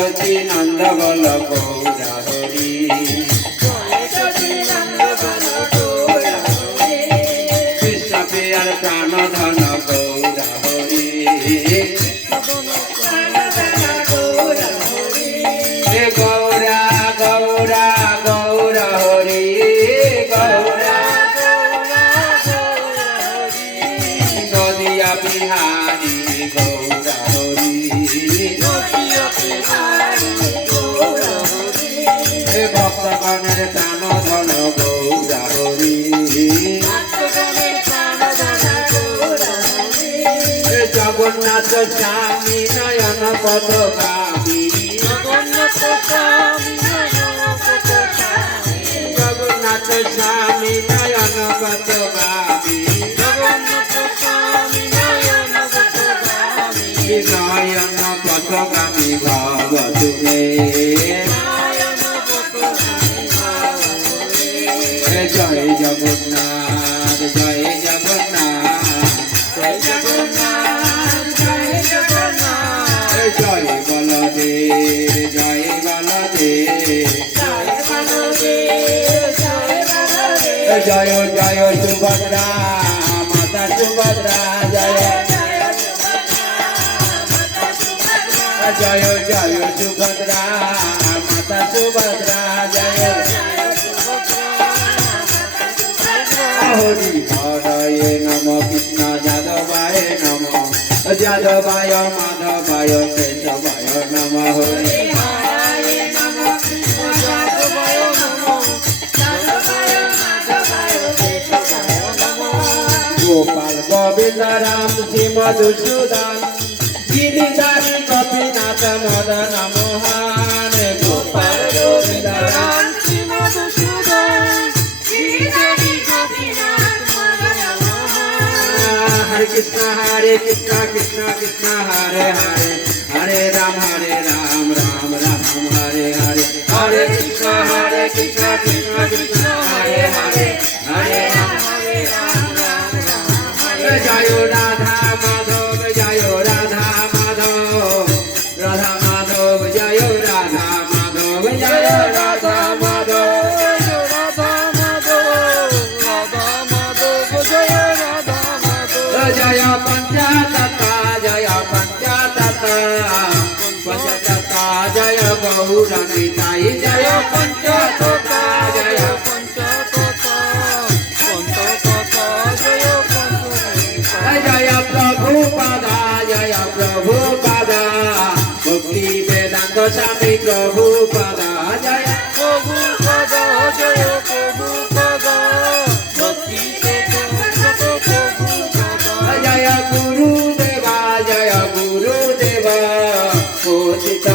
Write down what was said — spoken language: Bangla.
সচি নন্দ বল গৌরা হরি কৃষ্ণ প্রিয়ার প্রাণ ধন গৌরা হরি গৌরা গৌরা গৌরা হরি গৌরা নদিয়া বিহারী গৌরা হরি ভক্তগণের প্রাণ ধন গৌরা হরি জগন্নাথ স্বামী নয়ন পথগামী জগন্নাথ স্বামী নয়ন পথগামী নয়ন পথগামী ভব তুমে জয় জগন্নাথ জয় জগন্নাথ জয় জগন্নাথ জয় জগন্নাথ জয় বলদেব জয় বলদেব জয় জয় সুভদ্রা মাতা সুভদ্রা জয় জয় জয় সুভদ্রা মাতা সুভদ্রা জয় হরি হরয়ে নম কৃষ্ণ যাদবায় নম যাদবায় মাধবায় কেশবায় নম হরি গোপাল গোবিন্দ রাম শ্রী মধুসূদন গিরিধারী গোপীনাথ মদন মোহন গোপাল গোবিন্দ রাম শ্রী মধুসূদন গিরিধারী গোপীনাথ মদন মোহন হরে কৃষ্ণ কৃষ্ণ কৃষ্ণ হরে হরে হরে রাম রাম রাম হরে হরে হরে কৃষ্ণ কৃষ্ণ কৃষ্ণ হরে হরে হরে রাম রাম জয় রাধা মাধব জয় রাধা মাধব রাধা মাধব জয় রাধা মাধব জয় রাধা মাধব রাধা মাধব রাধা মাধব জয় রাধা মাধব জয় পঞ্চাততা জয় পঞ্চাততা পঞ্চাততা জয় গৌরনিতাই জয় পঞ্চাততা জয় পঞ্চাততা পঞ্চাততা জয় জয় প্রভুপাদা জয় প্রভুপাদা ভক্তি বেদান্ত স্বামী প্রভুপাদা জয় প্রভুপাদা জয় প্রভুপাদা ভক্তি জয় গুরুদেবা পতিত